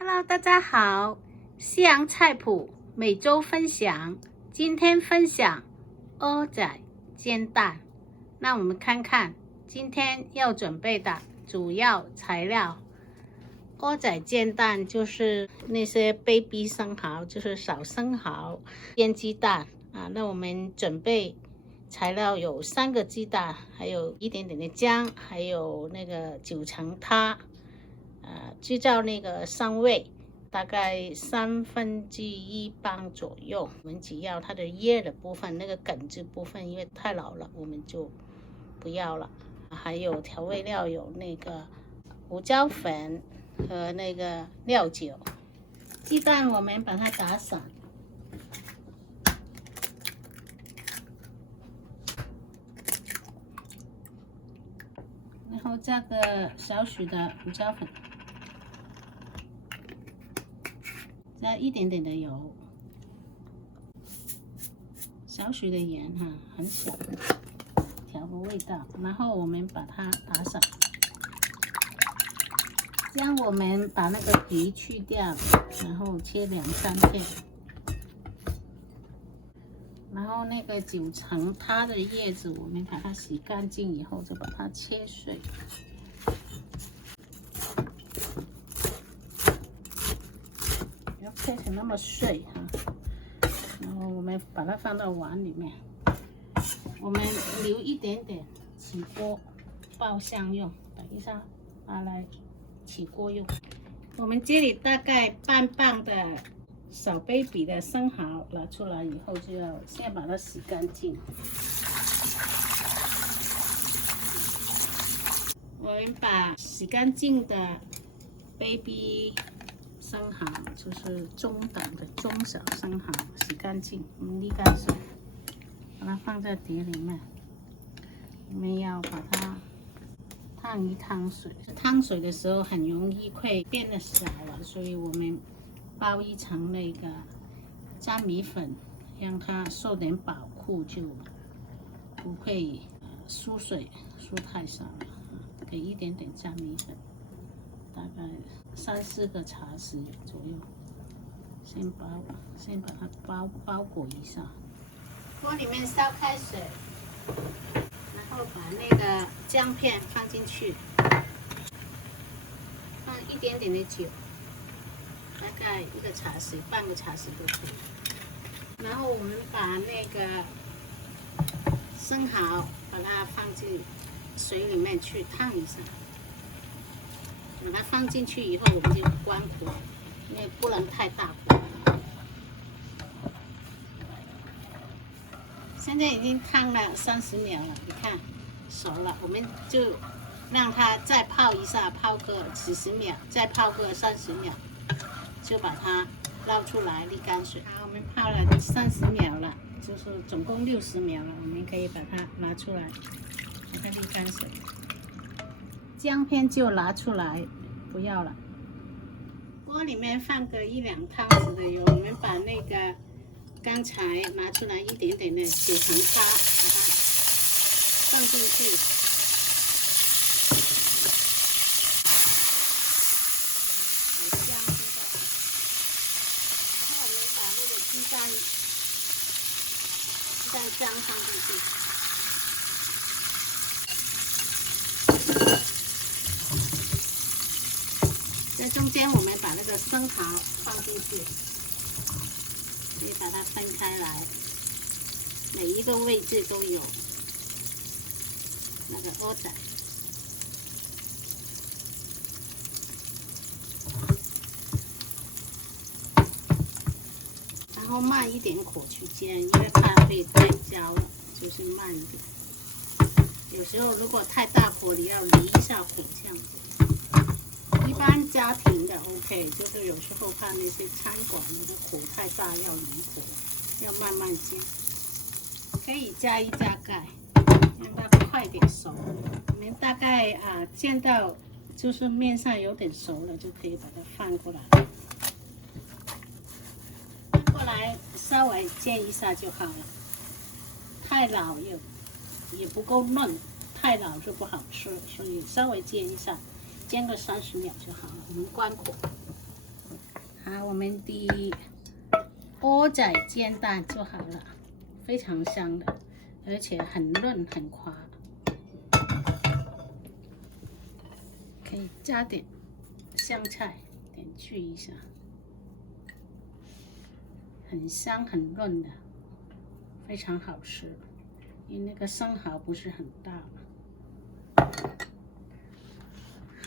Hello，大家好，西洋菜谱每周分享。今天分享蚵仔煎蛋。那我们看看今天要准备的主要材料。蚵仔煎蛋就是那些 baby 生蚝，就是小生蚝，煎鸡蛋啊。那我们准备材料有3个鸡蛋，还有一点点的姜，还有那个9层塔。制造那个觞味，大概1/3磅左右。我们只要它的叶的部分，那个梗子部分，因为太老了，我们就不要了。还有调味料有那个胡椒粉和那个料酒。鸡蛋我们把它打散，然后加个少许的胡椒粉。加一点点的油，少许的盐哈，很小，调个味道。然后我们把它打散，这样我们把那个皮去掉，然后切2-3片。然后那个9层塔的叶子，我们把它洗干净以后，就把它切碎。切成那么碎哈，然后我们把它放到碗里面，我们留一点点起锅爆香用，等一下拿来起锅用。我们这里大概半磅的小 baby 的生蚝拿出来以后，就要先把它洗干净。我们把洗干净的 baby生蚝，就是中等的中小生蚝，洗干净，我们沥干水，把它放在碟里面。我们要把它烫一烫水，烫水的时候很容易会变得小了，所以我们包一层那个粘米粉，让它受点保护，就不会疏水疏太少了。给一点点粘米粉，大概3-4个茶匙左右，先把它包裹一下。锅里面烧开水，然后把那个姜片放进去，放一点点的酒，大概1个茶匙、半个茶匙都可以。然后我们把那个生蚝把它放进水里面去烫一下。把它放进去以后，我们就关火，因为不能太大火。现在已经烫了30秒了，你看熟了，我们就让它再泡一下，泡个几十秒，再泡个30秒，就把它捞出来沥干水。好，我们泡了30秒了，就是总共60秒了，我们可以把它拿出来，把它沥干水。姜片就拿出来，不要了。锅里面放个1-2汤匙的油，我们把那个刚才拿出来一点点的9层塔，把它放进去。有姜知道，然后我们把那个鸡蛋浆放进去。在中间，我们把那个生蚝放进去，可以把它分开来，每一个位置都有那个蚵仔。然后慢一点火去煎，因为怕会太焦了，就是慢一点。有时候如果太大火，你要离一下火这样子。一般家庭的 OK， 就是有时候怕那些餐馆的火太大要离火，要慢慢煎。可以加一加盖，让它快点熟。我们大概煎到就是面上有点熟了，就可以把它翻过来。翻过来稍微煎一下就好了。太老也不够嫩，太老就不好吃，所以稍微煎一下。煎个30秒就好了，我们关火。好，我们的蚵仔煎蛋就好了，非常香的，而且很润很滑。可以加点香菜，点缀一下，很香很润的，非常好吃。因为那个生蚝不是很大。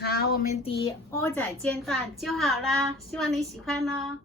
好，我们的蚵仔煎蛋就好啦，希望你喜欢哦。